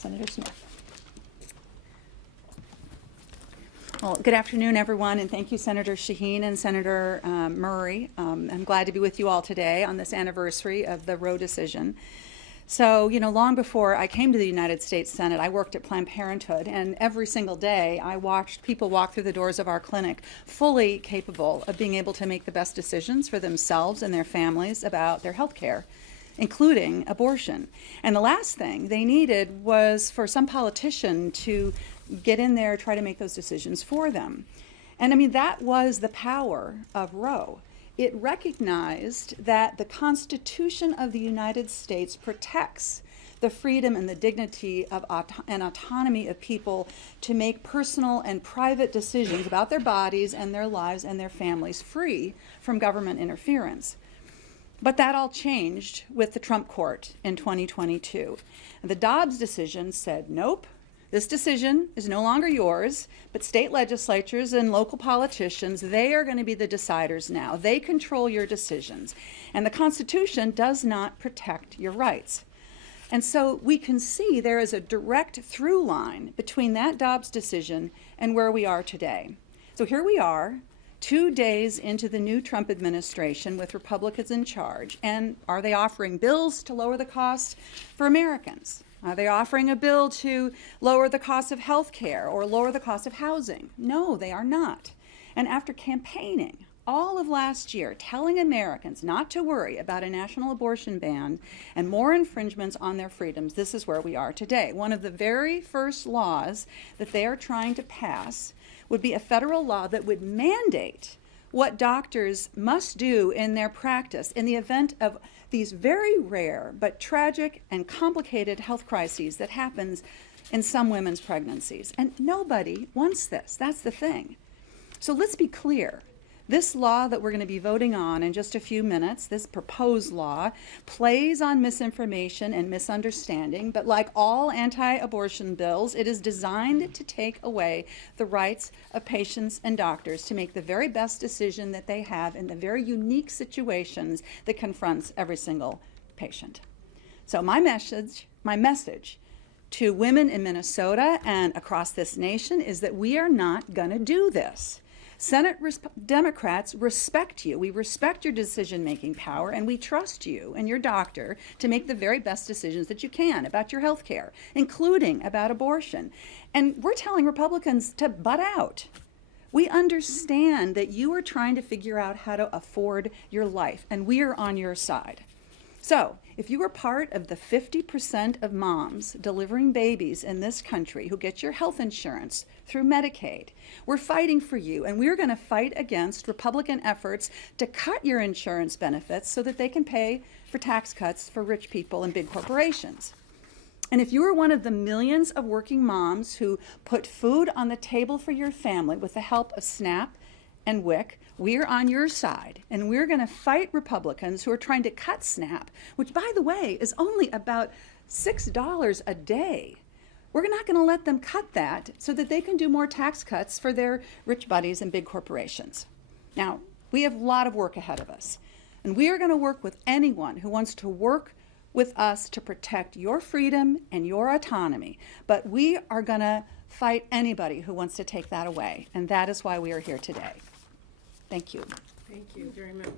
Senator Smith. Well, good afternoon, everyone, and thank you, Senator Shaheen and Senator Murray. I'm glad to be with you all today on this anniversary of the Roe decision. So, long before I came to the United States Senate, I worked at Planned Parenthood, and every single day I watched people walk through the doors of our clinic fully capable of being able to make the best decisions for themselves and their families about their health care, including abortion. And the last thing they needed was for some politician to get in there, try to make those decisions for them. And I mean, that was the power of Roe. It recognized that the Constitution of the United States protects the freedom and the dignity of and autonomy of people to make personal and private decisions about their bodies and their lives and their families free from government interference. But that all changed with the Trump court in 2022. And the Dobbs decision said, nope, this decision is no longer yours, but state legislatures and local politicians, they are going to be the deciders now. They control your decisions. And the Constitution does not protect your rights. And so we can see there is a direct through line between that Dobbs decision and where we are today. So here we are, 2 days into the new Trump administration with Republicans in charge. And are they offering bills to lower the cost for Americans? Are they offering a bill to lower the cost of health care or lower the cost of housing? No, they are not. And after campaigning all of last year, telling Americans not to worry about a national abortion ban and more infringements on their freedoms, this is where we are today. One of the very first laws that they are trying to pass would be a federal law that would mandate what doctors must do in their practice in the event of these very rare but tragic and complicated health crises that happens in some women's pregnancies. And nobody wants this. That's the thing. So let's be clear. This law that we're going to be voting on in just a few minutes, this proposed law, plays on misinformation and misunderstanding, but like all anti-abortion bills, it is designed to take away the rights of patients and doctors to make the very best decision that they have in the very unique situations that confronts every single patient. So my message to women in Minnesota and across this nation is that we are not going to do this. Senate Democrats respect you. We respect your decision-making power, and we trust you and your doctor to make the very best decisions that you can about your health care, including about abortion. And we're telling Republicans to butt out. We understand that you are trying to figure out how to afford your life, and we are on your side. So, if you are part of the 50% of moms delivering babies in this country who get your health insurance through Medicaid, we're fighting for you, and we're going to fight against Republican efforts to cut your insurance benefits so that they can pay for tax cuts for rich people and big corporations. And if you are one of the millions of working moms who put food on the table for your family with the help of SNAP and WIC, we're on your side, and we're going to fight Republicans who are trying to cut SNAP, which, by the way, is only about $6 a day. We're not going to let them cut that so that they can do more tax cuts for their rich buddies and big corporations. Now, we have a lot of work ahead of us, and we are going to work with anyone who wants to work with us to protect your freedom and your autonomy, but we are going to fight anybody who wants to take that away, and that is why we are here today. Thank you. Thank you very much.